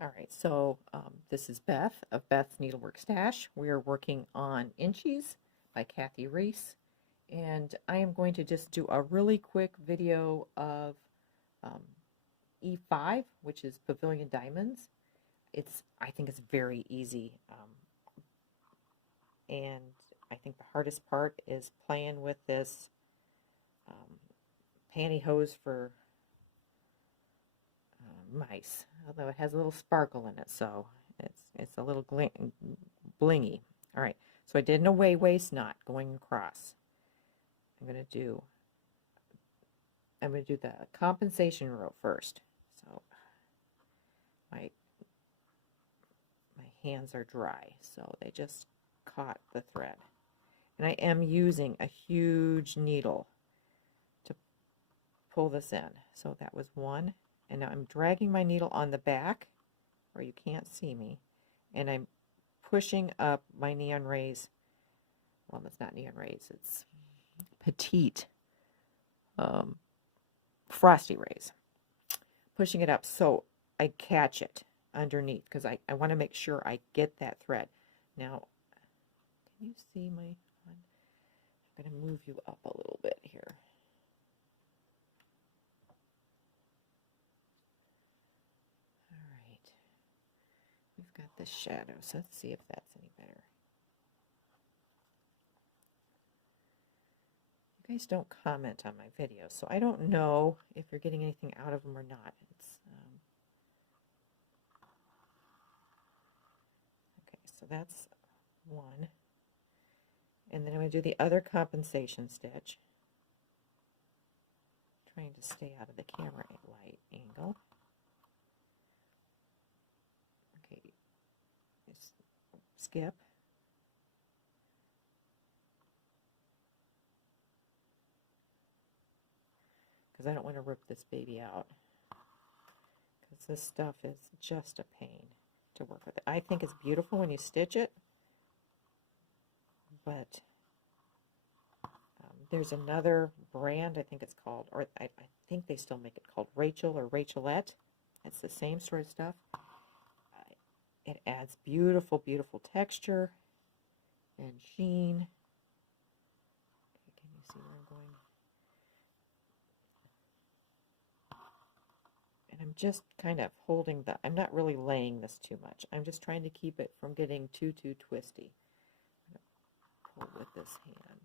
All right, so this is Beth of Beth's Needlework Stash. We are working on Inchies by Rees, and I am going to just do a really quick video of um, E5, which is Pavilion Diamonds. I think it's very easy, and I think the hardest part is playing with this um, pantyhose for mice, although it has a little sparkle in it, so it's a little blingy. All right, so I did an away waist knot going across. I'm going to do the compensation row first. So my hands are dry, so they just caught the thread. And I am using a huge needle to pull this in. So that was one. And now I'm dragging my needle on the back where you can't see me, and I'm pushing up my neon rays. Well, it's not neon rays, it's petite frosty rays. Pushing it up so I catch it underneath, because I want to make sure I get that thread. Now, can you see my... I'm going to move you up a little bit here. We've got the shadow, so let's see if that's any better. You guys don't comment on my videos, so I don't know if you're getting anything out of them or not. Okay, so that's one. And then I'm going to do the other compensation stitch. Trying to stay out of the camera light angle. Okay, just skip. Because I don't want to rip this baby out. Because this stuff is just a pain to work with. I think it's beautiful when you stitch it, but there's another brand, I think it's called, or I think they still make it, called Rachel or Rachelette. It's the same sort of stuff. It adds beautiful, beautiful texture and sheen. Okay, can you see where I'm going? And I'm just kind of holding I'm not really laying this too much. I'm just trying to keep it from getting too twisty. I'm going to pull with this hand.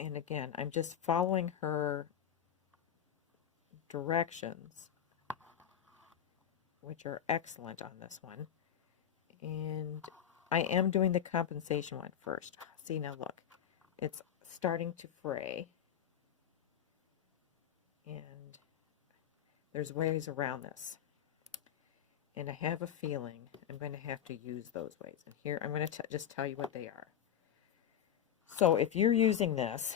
And again, I'm just following her directions, which are excellent on this one. And I am doing the compensation one first. See, now look, it's starting to fray. And there's ways around this. And I have a feeling I'm going to have to use those ways. And here, I'm going to just tell you what they are. So if you're using this,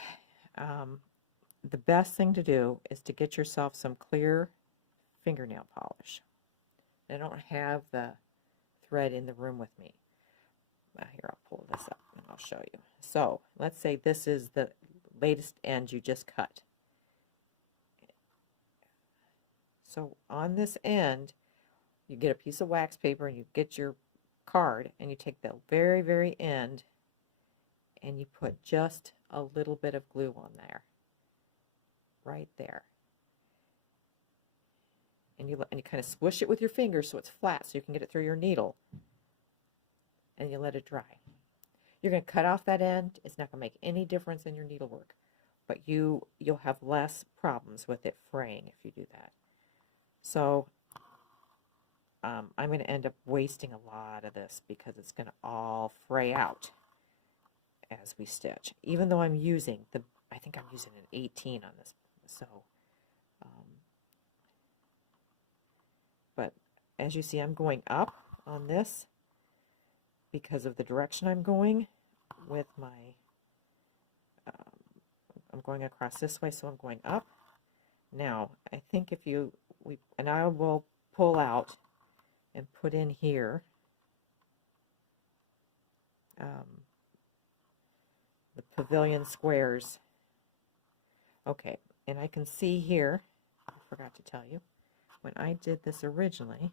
the best thing to do is to get yourself some clear fingernail polish. I don't have the thread in the room with me. Here, I'll pull this up and I'll show you. So let's say this is the latest end you just cut. So on this end, you get a piece of wax paper and you get your card and you take the very, very end and you put just a little bit of glue on there, right there. And you kind of squish it with your fingers so it's flat so you can get it through your needle. And you let it dry. You're going to cut off that end. It's not going to make any difference in your needlework, but you'll have less problems with it fraying if you do that. So I'm going to end up wasting a lot of this because it's going to all fray out as we stitch, even though I'm using I think I'm using an 18 on this. So, but as you see, I'm going up on this because of the direction I'm going with my, I'm going across this way, so I'm going up. Now, I think and I will pull out and put in here the pavilion squares. Okay, And I can see here, I forgot to tell you, when I did this originally,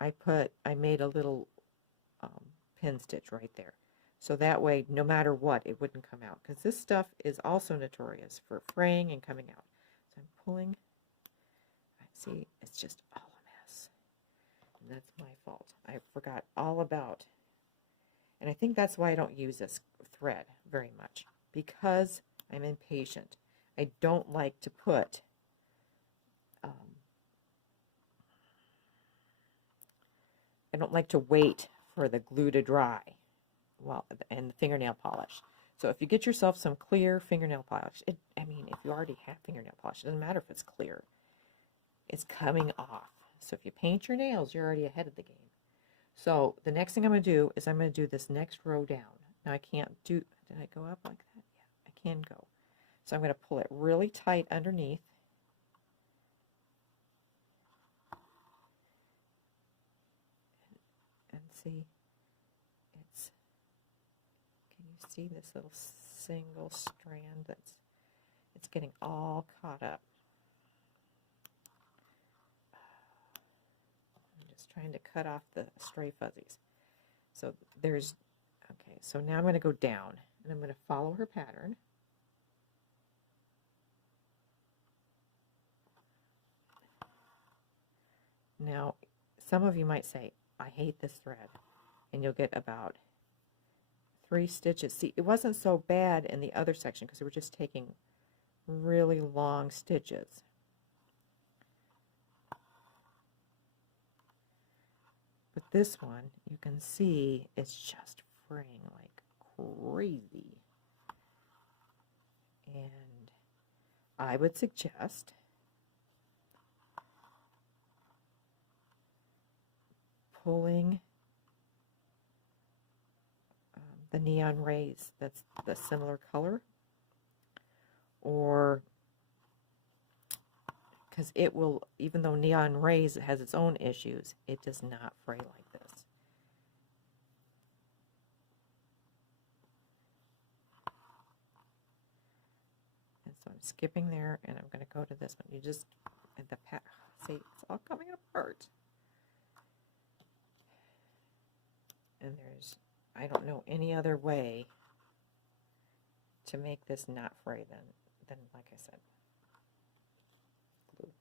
I made a little pin stitch right there. So that way, no matter what, it wouldn't come out. Because this stuff is also notorious for fraying and coming out. So I'm pulling. See, it's just all a mess. And that's my fault. I forgot all about. And I think that's why I don't use this thread very much. Because I'm impatient. I don't like to put I don't like to wait for the glue to dry, well, and the fingernail polish. So if you get yourself some clear fingernail polish, I mean, if you already have fingernail polish, it doesn't matter if it's clear. It's coming off. So if you paint your nails, you're already ahead of the game. So the next thing I'm going to do is I'm going to do this next row down. Now I can't do, did I go up like that? Yeah, I can go. So I'm going to pull it really tight underneath. And see, can you see this little single strand it's getting all caught up. I'm just trying to cut off the stray fuzzies. So there's, okay, so now I'm going to go down and I'm going to follow her pattern. Now, some of you might say, I hate this thread, and you'll get about 3 stitches. See, it wasn't so bad in the other section because we were just taking really long stitches. But this one, you can see it's just fraying like crazy. And I would suggest pulling the Neon Rays, that's the similar color, or because it will, even though Neon Rays has its own issues, it does not fray like this. And so I'm skipping there, and I'm going to go to this one. You just, see, it's all coming apart. And there's, I don't know any other way to make this not fray than like I said, glue.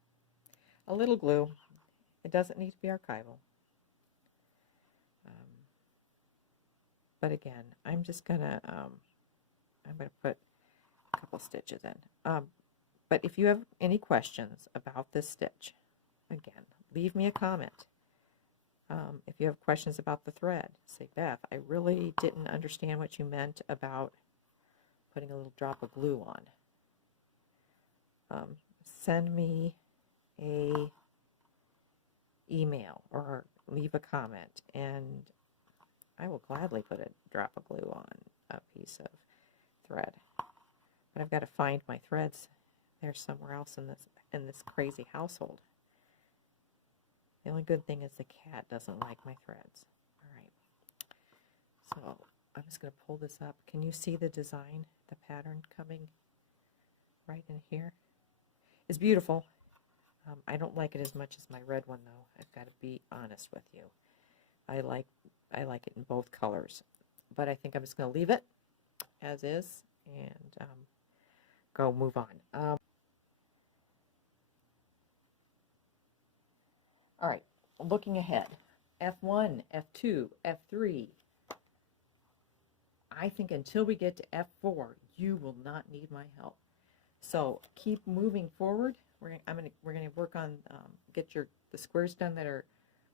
A little glue. It doesn't need to be archival. But again, I'm just gonna put a couple stitches in. But if you have any questions about this stitch, again, leave me a comment. If you have questions about the thread, say, Beth, I really didn't understand what you meant about putting a little drop of glue on. Send me a email or leave a comment, and I will gladly put a drop of glue on a piece of thread. But I've got to find my threads. They're somewhere else in this crazy household. The only good thing is the cat doesn't like my threads. All right. So I'm just going to pull this up. Can you see the design, the pattern coming right in here? It's beautiful. I don't like it as much as my red one, though. I've got to be honest with you. I like it in both colors. But I think I'm just going to leave it as is and go move on. All right, looking ahead, F1, F2, F3. I think until we get to F4, you will not need my help. So keep moving forward. We're gonna work on get the squares done that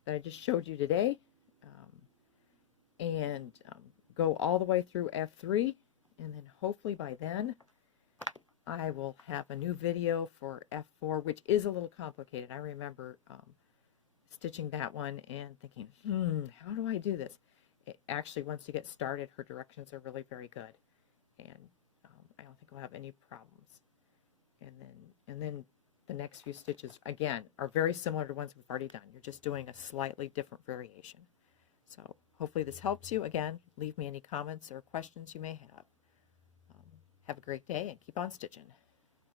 I just showed you today, and go all the way through F3, and then hopefully by then I will have a new video for F4, which is a little complicated. I remember stitching that one and thinking, how do I do this? Actually, once you get started, her directions are really very good, and I don't think we'll have any problems. And then the next few stitches, again, are very similar to ones we've already done. You're just doing a slightly different variation. So hopefully this helps you. Again, leave me any comments or questions you may have. Have a great day and keep on stitching.